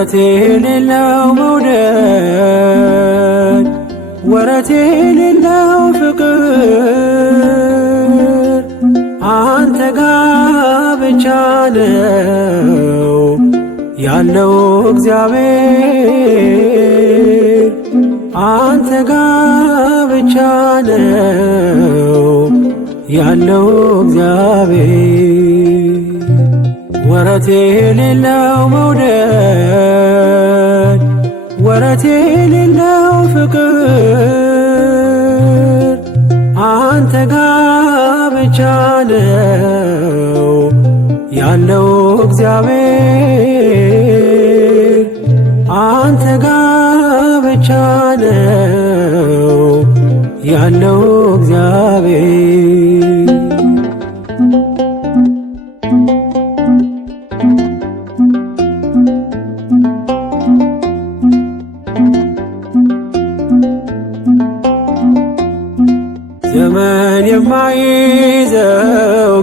ወረት የሌለው መውደድ ወረት የሌለው ፍቅር አንተ ጋ ብቻ ነው ያለው እግዚአብሔር አንተ ጋ ብቻ ነው ያለው እግዚአብሔር ወረት የሌለው መውደድ ወረት የሌለው ፍቅር አንተ ጋ ብቻ ነው ያለው እግዚአብሔር አንተ ጋ ብቻ ነው ያለው እግዚአብሔር ዘመን የማይዘው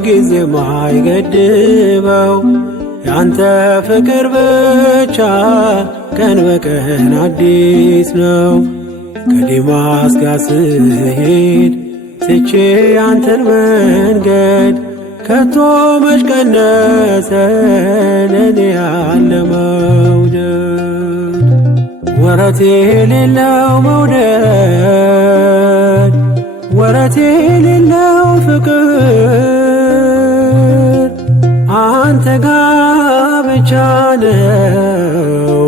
ጊዜ የማይገድበው ያንተ ፍቅር ብቻ ቀን በቀን አዲስ ነው። ከዴማስ ጋር ስሄድ ትቼ ያንተን መንገድ ከቶ መች ቀነሰ ለኔ ያለ መውደድ ወረት የሌለው መውደድ ወረት የሌለው ፍቅር አንተ ጋ ብቻ ነው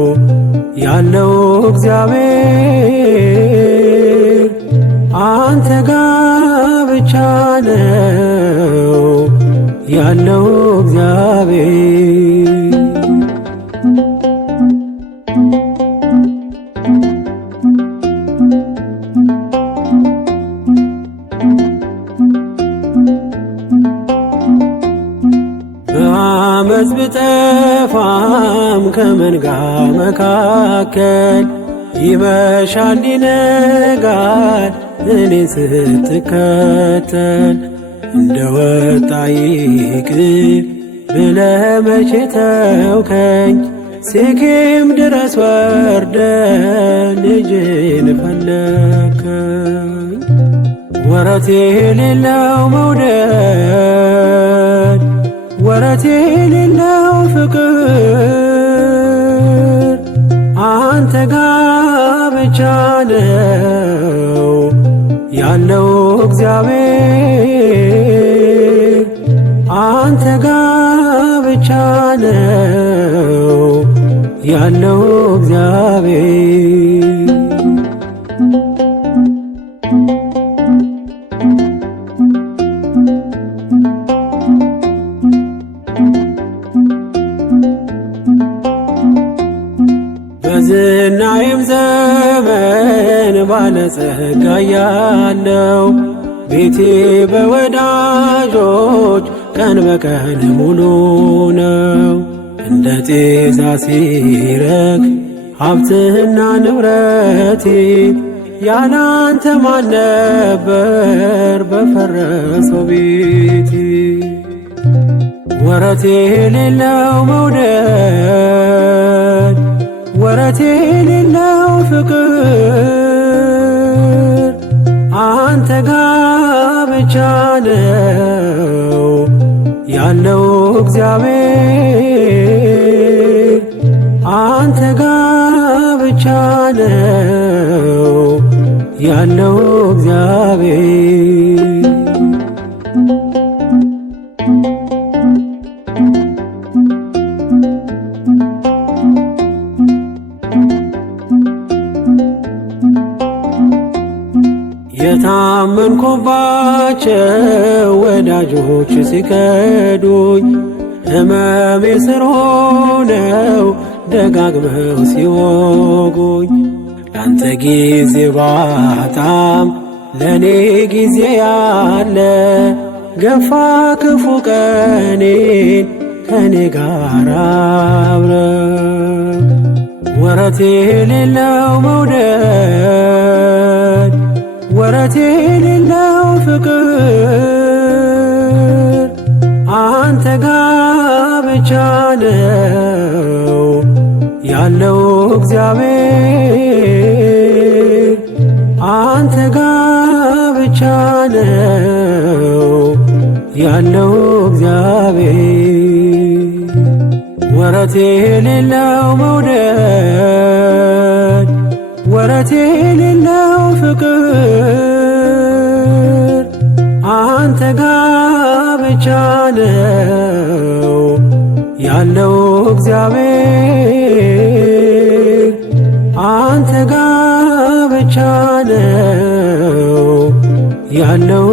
ያለው እግዚአብሔር አንተ ጋ ብቻ ነው ያለው እግዚአብሔር በአመፅ ብጠፋም ከመንጋ መካከል ይመሻል ይነጋል እኔን ስትከተል እንደ ወጣ ይቅር ብለህ መቼ ተውከኝ ሴኬም ድረስ ወርደ ልጅን ፈለከኝ ወረት የሌለው መውደድ ወረት የሌለው ፍቅር አንተ ጋ ብቻ ነው ያለው እግዚአብሔር አንተ ጋ ብቻ ነው ያለው እግዚአብሔር በዝናዬም ዘመን ባለጸጋ ያለው ቤቴ በወዳጆች ቀን በቀን ሙሉ ነው። እንደ ጤዛ ሲረግፍ ሀብትና ንብረቴ ያላንተ ማን ነበር በፈረሰው ቤቴ ወረት የሌለው መውደድ ወረት የሌለው ፍቅር አንተ ጋ ብቻ ነው ያለው እግዚአብሔር አንተ ጋ ብቻ ነው ያለው እግዚአብሔር የታመንኩባቸው ወዳጆች ሲከዱኝ ሕመሜ ስር ሆነው ደጋግመው ሲወጉኝ ላንተ ጊዜ ባጣም ለኔ ጊዜ ያለ ገፋ ክፉ ቀኔን ከኔ ጋር አብረ ወረት የሌለው መውደድ ወረት የሌለው ፍቅር አንተ ጋ ብቻ ነው ያለው እግዚአብሔር አንተ ጋ ብቻ ነው ያለው እግዚአብሔር። ወረት የሌለው መውደድ ወረት የሌለው ፍቅር አንተ ጋ ብቻ ነው ያለው እግዚአብሔር አንተ ጋ ብቻ ነው ያለው